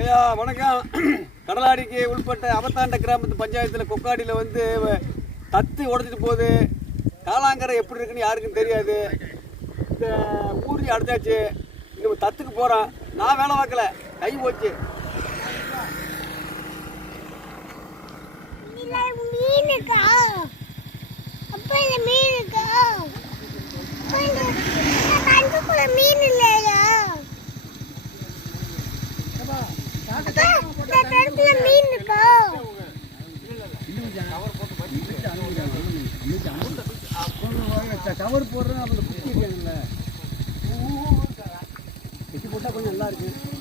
ஐயா வணக்கம். கடலாடிக்கு உள்பட்ட அவத்தாண்ட கிராமத்து பஞ்சாயத்தில் கொக்காடியில் வந்து தத்து உடைச்சிட்டு போகுது. காலாங்கரை எப்படி இருக்குன்னு யாருக்கும் தெரியாது. இந்த ஊர்ஜி அடைச்சாச்சு. இன்னும் தத்துக்கு போகிறான் நான் வேலை பார்க்கல. கை போச்சு. மீன் இருக்கா மீன் இருக்கா மீன் இல்லையா அப்பா, இந்த தண்டுக்குள்ள மீன் இருக்கா கவர் போடுறேன் அவங்க குத்தி இருக்காங்கல்ல வெட்டி போட்டால் கொஞ்சம் நல்லா இருக்கு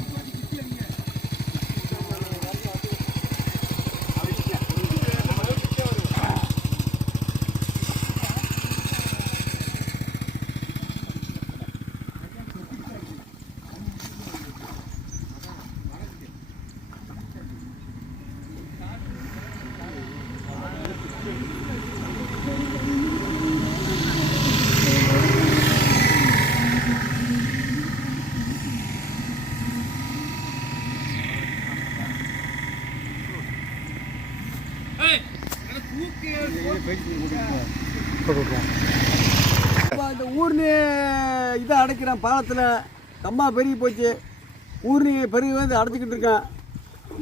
அப்பா, இந்த ஊர்னி இதை அடைக்கிறேன். பாலத்தில் கம்மா பெருகி போச்சு. ஊர்னி பெருகி வந்து அடைச்சிக்கிட்டு இருக்கேன்.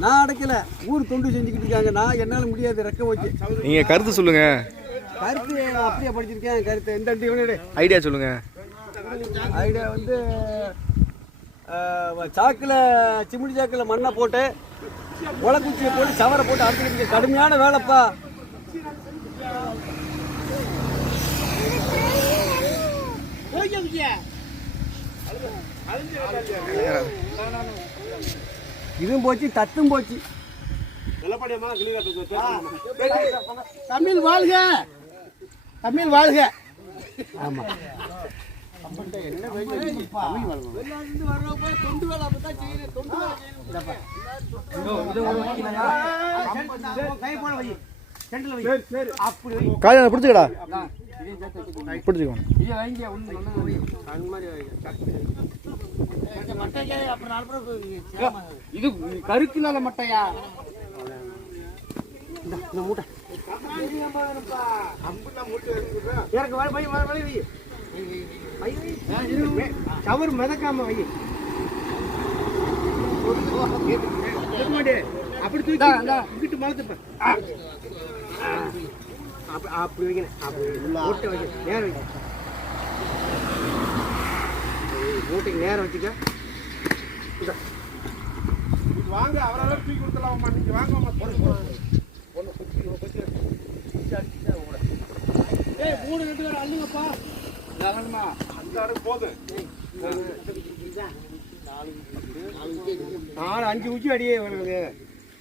நான் அடைக்கல. ஊர் தொண்டு செஞ்சுக்கிட்டு இருக்காங்க. நான் என்னால் முடியாது. ரெக்க வச்சு நீங்க கருத்து சொல்லுங்க. கருத்து அப்படியே படிச்சிருக்கேன். கருத்து. எந்த ஐடியா சொல்லுங்க. ஐடியா வந்து சாக்கில் சிமிடி சாக்கில் மண்ணை போட்டு முளைக்குச்சியை போட்டு சவரை போட்டு அறுத்துக்கிட்டு இருக்கேன். கடுமையான வேலைப்பா. இதுவும் போச்சு தத்தும் போச்சு. தமிழ் வாழ்க. தமிழ் வாழ்க. காலையில பிடிச்சிக்கடா. பிடிச்சிக்கோங்க. இது கருக்கிலால மட்டையா? எனக்கு வர வை வர வை வை. கவர் மிதக்காம வை. அப்படி தூக்கி இங்கிட்டு அப்படி அப்படி வைக்கணும் அப்படி மூட்டை வைக்கணும் நேரம் வைக்கணும் மூட்டைக்கு நேரம் வச்சுக்க வாங்க அவரால் தூக்கி கொடுத்துலாம் நீங்க வாங்க ஏய் மூணு ரெண்டு பேர் அள்ளுங்கப்பா நகரமா அந்த அளவுக்கு போதும் நாலு அஞ்சு உச்சி அடியே வருது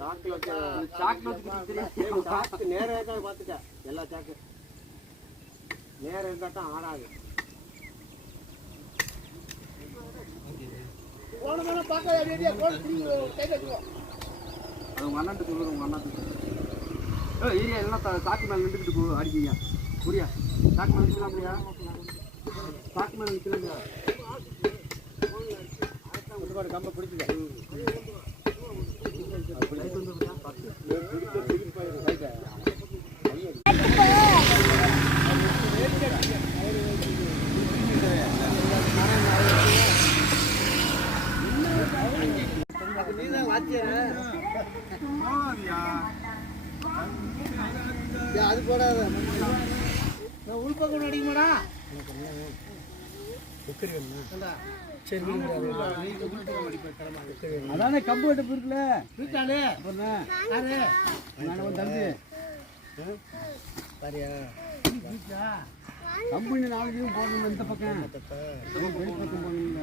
போகிறேன் தொடர்ந்துட்டா இதை போட்டால் தெரியாது சாக்கு நேரம் பார்த்துக்க. எல்லா சாக்கு நேரம் இருந்தா தான் ஆடாது. அது உங்க அண்ணன் சொல்லுங்க உங்க அண்ணன் ஏ ஏரியா எல்லாம் சாக்கு மேல நின்றுக்கிட்டு போ அடிக்கீங்க புரியா? சாக்கு மேல நிற்கலாம் அப்படியா சாக்கு மேல நிற்கலாங்க கம்ப பிடிச்சிக்க அது போடாத. உள்பக்கம் அடிக்குமாடா அதானே கம்பு வெட்டப்பு இருக்குல்ல இருக்காளே தம்பி. கம்பெனி நாளைக்கும் போடணும் இந்த பக்கம். பக்கம் போகணும்ல.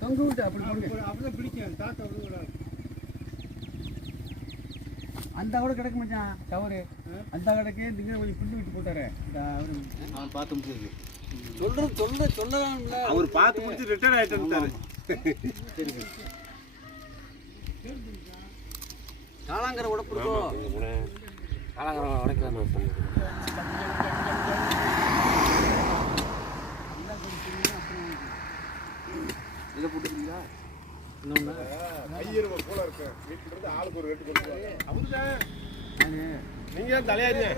தொங்க விட்டு அப்படி போடுங்க அப்படிதான் பிடிக்கும். தாத்தா விழுவுறாரு அந்த கூட கிடக்க மாட்டான் தவறு அந்த கிடக்கு திங்க கொஞ்சம் பின்னு விட்டு போட்டாரு. அவரு. அவன் பார்த்து முடிச்சிருக்கு சொல்றது சொல்ல சொல்லலாம்ல. அவர் பார்த்து முடிச்சு ரிட்டர்ன் ஆயிட்டு காலாங்கரை உடப்பு இருக்கோ காலங்காரம் உடைக்கலாம் இதை போட்டுக்கிறீங்களா? நீங்க தலையாரிங்க